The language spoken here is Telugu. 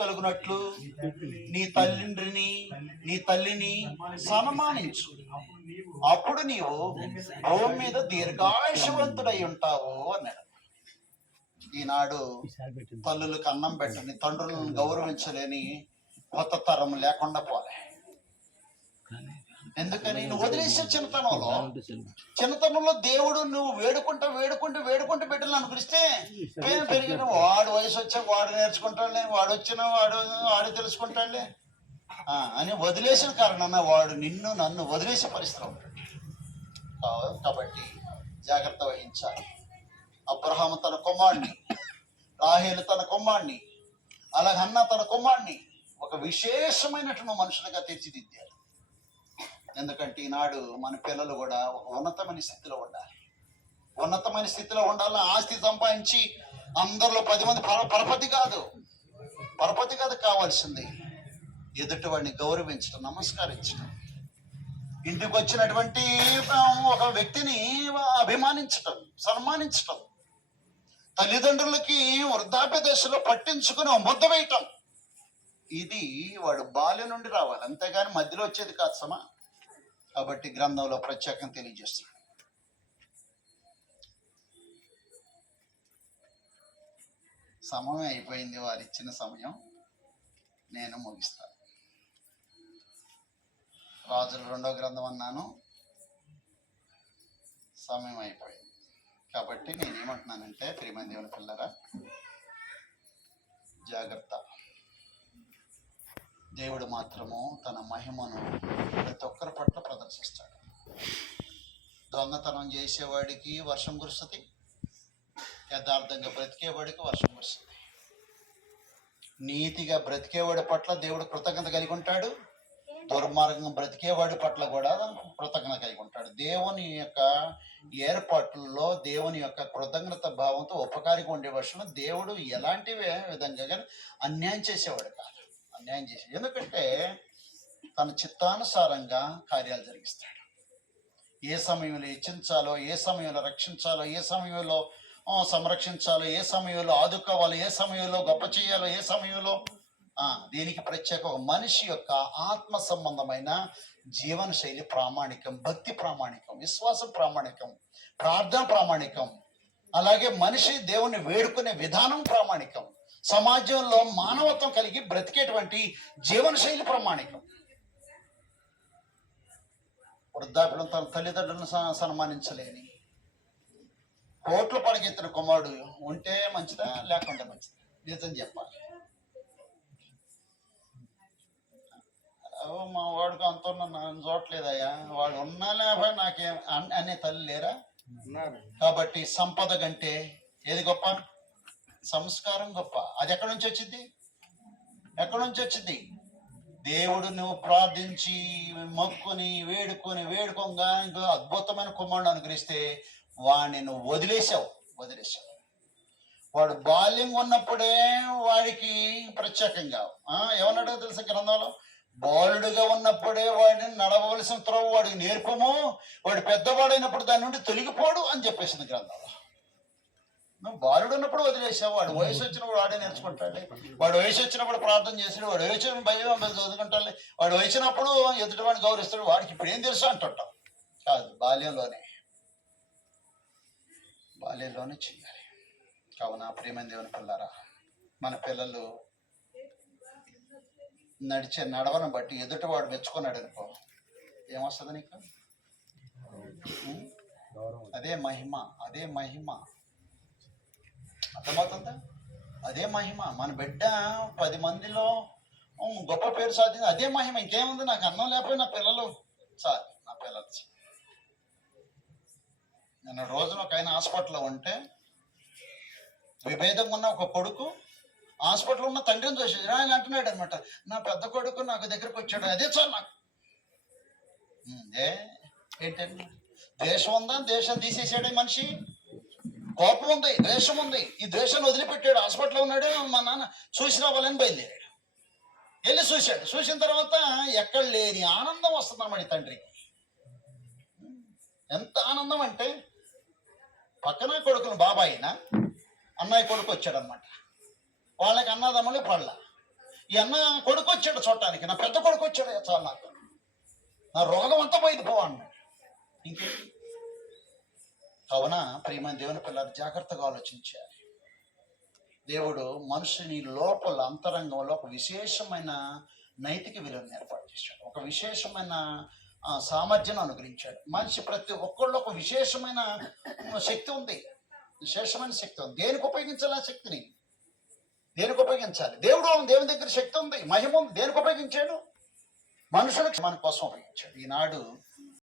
కలుగునట్లు నీ తల్లిని నీ తల్లిని సన్మానించు. అప్పుడు నీవు భూమి మీద దీర్ఘాయుషవంతుడై ఉంటావు అన్నాడు. ఈనాడు తల్లులకు అన్నం పెట్టని తండ్రులను గౌరవించలేని కొత్త తరం లేకుండా పోలే. ఎందుకని? నువ్వు వదిలేసే చిన్నతనంలో చిన్నతనంలో దేవుడు నువ్వు వేడుకుంటా వేడుకుంటూ వేడుకుంటూ బిడ్డలు అనుకరిస్తే పేరు పెరిగిన వాడు వయసు వచ్చా వాడు నేర్చుకుంటాడులే వాడు వచ్చిన వాడు వాడు తెలుసుకుంటాడులే. ఆ, అని వదిలేసిన కారణాన వాడు నిన్ను నన్ను వదిలేసే పరిస్థితి ఉంటాడు. కాబట్టి జాగ్రత్త వహించాలి. అబ్రహాము తన కుమారుణ్ణి రాహేలు తన కుమారుణ్ణి అలాగే అన్న తన కుమారుణ్ణి ఒక విశేషమైనటువంటి మనుషులుగా తీర్చిదిద్దారు. ఎందుకంటే ఈనాడు మన పిల్లలు కూడా ఒక ఉన్నతమైన స్థితిలో ఉండాలి. ఉన్నతమైన స్థితిలో ఉండాలని ఆస్తి సంపాదించి అందరిలో పది మంది పర పరపతి కాదు. పరపతి కాదు కావాల్సింది. ఎదుటి వాడిని గౌరవించడం నమస్కరించడం. ఇంటికి వచ్చినటువంటి ఒక వ్యక్తిని అభిమానించటం సన్మానించటం. తల్లిదండ్రులకి వృద్ధాప్య దశలో పట్టించుకుని ముద్ద వేయటం. ఇది వాడు బాల్యం నుండి రావాలి. అంతేగాని మధ్యలో వచ్చేది కాదు సమా. కాబట్టి గ్రంథంలో ప్రత్యేకం తెలియజేస్తున్నాడు సమయం అయిపోయింది వారు ఇచ్చిన సమయం. నేను ముగిస్తాను రాజుల రెండో గ్రంథం అన్నాను. సమయం అయిపోయింది. కాబట్టి నేను ఏమంటున్నానంటే ప్రియమైన దేవుని పిల్లరా జాగ్రత్త. దేవుడు మాత్రము తన మహిమను ప్రతి ఒక్కరి పట్ల ప్రదర్శిస్తాడు. దొంగతనం చేసేవాడికి వర్షం కురుస్తుంది యథార్థంగా బ్రతికేవాడికి వర్షం కురుస్తుంది. నీతిగా బ్రతికేవాడి పట్ల దేవుడు కృతజ్ఞత కలిగి ఉంటాడు దుర్మార్గం బ్రతికేవాడి పట్ల కూడా కృతజ్ఞత కలిగి ఉంటాడు. దేవుని యొక్క ఏర్పాట్లలో దేవుని యొక్క కృతజ్ఞత భావంతో ఉపకారిగా ఉండే వర్షం దేవుడు ఎలాంటి విధంగా కానీ అన్యాయం చేసేవాడు కాదు. న్యాయం చేసే ఎందుకంటే తన చిత్తానుసారంగా కార్యాలు జరిగిస్తాడు. ఏ సమయంలో హెచ్చించాలో ఏ సమయంలో రక్షించాలో ఏ సమయంలో సంరక్షించాలో ఏ సమయంలో ఆదుకోవాలో ఏ సమయంలో గొప్ప చేయాలో ఏ సమయంలో దీనికి ప్రత్యేక ఒక మనిషి యొక్క ఆత్మ సంబంధమైన జీవన శైలి ప్రామాణికం భక్తి ప్రామాణికం విశ్వాసం ప్రామాణికం ప్రార్థన ప్రామాణికం అలాగే మనిషి దేవుని వేడుకునే విధానం ప్రామాణికం. సమాజంలో మానవత్వం కలిగి బ్రతికేటువంటి జీవన శైలి ప్రామాణికం. వృద్ధాప్యం తన తల్లిదండ్రులను సన్మానించలేని. కోట్లు పడగెత్తిన కుమారుడు ఉంటే మంచిదా లేకుంటే మంచిదా? నిజం చెప్పాలి. మా వాడికి అంత ఉన్న నన్ను చూడట్లేదయ్యా వాడు ఉన్నా లేకపోయినా నాకేం అన్- అనే తల్లి లేరా? కాబట్టి సంపద కంటే ఏది గొప్ప? సంస్కారం గొప్ప. అది ఎక్కడి నుంచి వచ్చింది? ఎక్కడి నుంచి వచ్చింది? దేవుడు నువ్వు ప్రార్థించి మొక్కుని వేడుకొని వేడుకోగా ఇంకో అద్భుతమైన కుమారుడు అనుగ్రహిస్తే వాడిని నువ్వు వదిలేసావు వదిలేసావు. వాడు బాల్యం ఉన్నప్పుడే వాడికి ప్రత్యేకంగా ఏమన్నాడో తెలుసు గ్రంథంలో? బాలుడుగా ఉన్నప్పుడే వాడిని నడవవలసిన త్రోవ వాడికి నేర్పము వాడు పెద్దవాడైనప్పుడు దాని నుండి తొలగిపోడు అని చెప్పేసింది గ్రంథంలో. బాలుడు ఉన్నప్పుడు వదిలేసావు. వాడు వయసు వచ్చినప్పుడు వాడే నేర్చుకుంటాడు వాడు వయసు వచ్చినప్పుడు ప్రార్థన చేసాడు వాడు వయసు భయం చదువుకుంటాడు వాడు వయసునప్పుడు ఎదుటివాడిని గౌరవిస్తాడు. వాడికి ఇప్పుడు ఏం తెలుసు అంటుంటాం కాదు బాల్యంలోనే. బాల్యంలోనే చేయాలి కావున ప్రియమైన దేవుని పిల్లారా మన పిల్లలు నడిచే నడవను బట్టి ఎదుటివాడు మెచ్చుకున్నాడు అనుకో ఏమొస్తుంది నీకు? అదే మహిమ అదే మహిమ. అర్థమవుతుందా? అదే మహిమ. మన బిడ్డ పది మందిలో గొప్ప పేరు సాధించింది. అదే మహిమ. ఇంకేముంది? నాకు అన్నం లేకపోయినా నా పిల్లలు సార్ నా పిల్లలు నిన్న రోజున ఒక ఆయన హాస్పిటల్లో ఉంటే విభేదం ఉన్న ఒక కొడుకు హాస్పిటల్లో ఉన్న తండ్రిని చూసి ఆయన అంటున్నాడు అనమాట. నా పెద్ద కొడుకు నాకు దగ్గరకు వచ్చాడు. అదే చాలు నాకు. ఏ? ఏంటండి? దేశం ఉందా? దేశం తీసేసాడు మనిషి. కోపం ఉంది ద్వేషం ఉంది ఈ ద్వేషాన్ని వదిలిపెట్టాడు హాస్పిటల్లో ఉన్నాడు మా నాన్న చూసి రావాలని బయలుదేరాడు. వెళ్ళి చూశాడు. చూసిన తర్వాత ఎక్కడ లేని ఆనందం వస్తుంది అన్నమాట తండ్రికి. ఎంత ఆనందం అంటే పక్కన కొడుకును బాబాయిన అన్నయ్య కొడుకు వచ్చాడు అనమాట వాళ్ళకి అన్నదమ్ములు పళ్ళ. ఈ అన్న కొడుకు వచ్చాడు చూడటానికి. నా పెద్ద కొడుకు వచ్చాడు చాలా. నాకు నా రోగం అంతా బయట పో అన్నాడు. ఇంకేంటి? కావున ప్రియమైన దేవుని పిల్లలు జాగ్రత్తగా ఆలోచించాలి. దేవుడు మనుషుని లోపల అంతరంగంలో ఒక విశేషమైన నైతిక విలువను ఏర్పాటు చేశాడు. ఒక విశేషమైన సామర్థ్యం అనుగ్రహించాడు. మనిషి ప్రతి ఒక్కళ్ళు ఒక విశేషమైన శక్తి ఉంది. విశేషమైన శక్తి ఉంది. దేనికి ఉపయోగించాలి ఆ శక్తిని? దేనికి ఉపయోగించాలి? దేవుడు దేవుని దగ్గర శక్తి ఉంది మహిమ ఉంది. దేనికి ఉపయోగించాడు? మనుషులకు మన కోసం ఉపయోగించాడు. ఈనాడు